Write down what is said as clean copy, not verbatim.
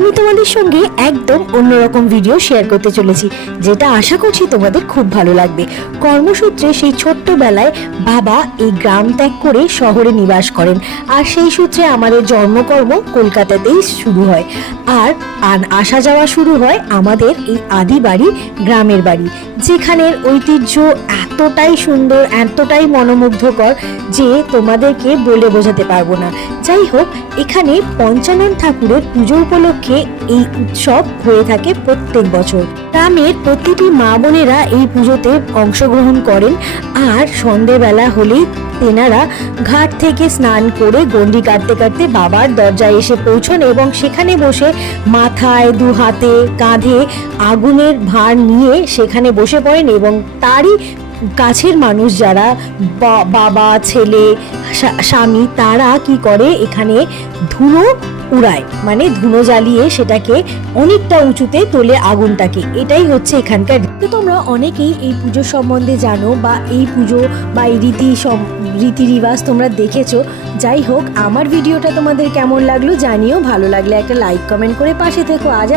আমি তোমাদের সঙ্গে একদম অন্যরকম ভিডিও শেয়ার করতে চলেছি, যেটা আশা করছি তোমাদের খুব ভালো লাগবে। কর্মসূত্রে সেই ছোট্টবেলায় বাবা এই গ্রাম ত্যাগ করে শহরে নিবাস করেন, আর সেই সূত্রে আমাদের জন্মকর্ম কলকাতাতেই শুরু হয়। আর আসা যাওয়া শুরু হয় আমাদের এই আদি বাড়ি, গ্রামের বাড়ি, যেখানের ঐতিহ্য এতটাই সুন্দর, এতটাই মনোমুগ্ধকর যে তোমাদেরকে বলে বোঝাতে পারবো না। যাই হোক, এখানে পঞ্চানন ঠাকুরের পুজো উপলক্ষে এই উৎসব হয়ে থাকে প্রত্যেক বছর। গ্রামের প্রতিটি মা বোনেরা এই পুজোতে অংশগ্রহণ করেন, আর সন্ধেবেলা হলেই তেনারা ঘাট থেকে স্নান করে গন্ডি কাটতে কাটতে বাবার দরজায় এসে পৌঁছন এবং সেখানে বসে মাথায়, দু হাতে, কাঁধে আগুনের ভার নিয়ে সেখানে বসে পড়েন এবং তারই কাছের মানুষ যারা বাবা, ছেলে, স্বামী, তারা কি করে এখানে ধুনো উড়ায়, মানে ধুনো জ্বালিয়ে সেটাকে অনেকটা উঁচুতে তোলে আগুনটাকে। এটাই হচ্ছে এখানকার। তো তোমরা অনেকেই এই পুজো সম্বন্ধে জানো, বা এই পুজো বা এই রীতি রিবাজ তোমরা দেখেছো। যাই হোক, আমার ভিডিওটা তোমাদের কেমন লাগলো জানিও। ভালো লাগলে একটা লাইক কমেন্ট করে পাশে থেকো। আজ